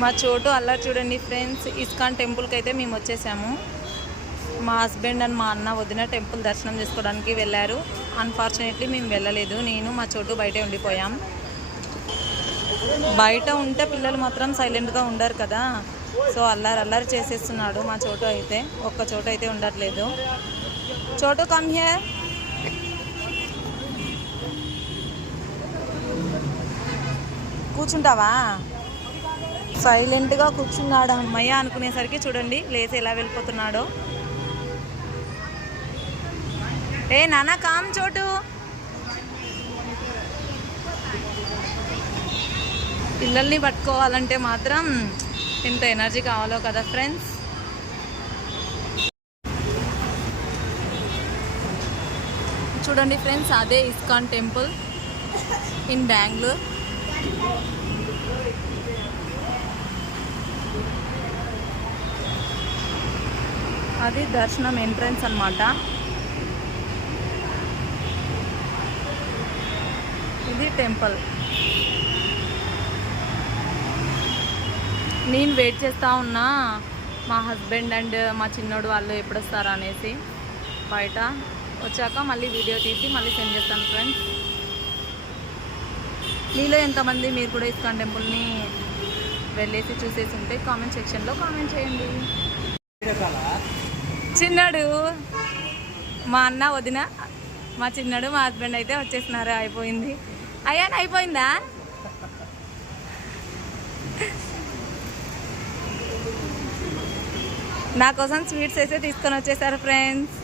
మా చోటు అల్లరి చూడండి ఫ్రెండ్స్. ఇస్కాన్ టెంపుల్కి అయితే మేము వచ్చేసాము. మా హస్బెండ్ అండ్ మా అన్న వదిన టెంపుల్ దర్శనం చేసుకోవడానికి వెళ్ళారు. అన్ఫార్చునేట్లీ మేము వెళ్ళలేదు. నేను మా చోటు బయటే ఉండిపోయాం. బయట ఉంటే పిల్లలు మాత్రం సైలెంట్గా ఉండరు కదా, సో అల్లరి చేసేస్తున్నాడు మా చోటు అయితే. ఒక్క చోటు అయితే ఉండట్లేదు. చోటు కమ్ హియర్. కూర్చుంటావా? సైలెంట్గా కూర్చున్నాడు. అమ్మయ్య అనుకునేసరికి చూడండి లేచి ఎలా వెళ్ళిపోతున్నాడో. ఏ నానా కామ్ చోటు. పిల్లల్ని పట్టుకోవాలంటే మాత్రం ఎంత ఎనర్జీ కావాలో కదా ఫ్రెండ్స్. చూడండి ఫ్రెండ్స్, అదే ఇస్కాన్ టెంపుల్ ఇన్ బెంగళూరు. అది దర్శనం ఎంట్రన్స్ అన్నమాట. ఇది టెంపుల్. నేను వెయిట్ చేస్తూ ఉన్నా మా హస్బెండ్ అండ్ మా చిన్నోడు వాళ్ళు ఎప్పుడు వస్తారా అనేసి. బయట వచ్చాక మళ్ళీ వీడియో తీసి మళ్ళీ సెండ్ చేస్తాను ఫ్రెండ్స్. మీలో ఎంతమంది మీరు కూడా ఇస్కాన్ టెంపుల్ని వెళ్ళేసి చూసేసి ఉంటే కామెంట్ సెక్షన్లో కామెంట్ చేయండి. చిన్నాడు మా అన్న వదిన, మా చిన్నాడు మా హస్బెండ్ అయితే వచ్చేసినారు. అయిపోయింది. అయ్యా అయిపోయిందా? నా కోసం స్వీట్స్ అయితే తీసుకొని వచ్చేసారు ఫ్రెండ్స్.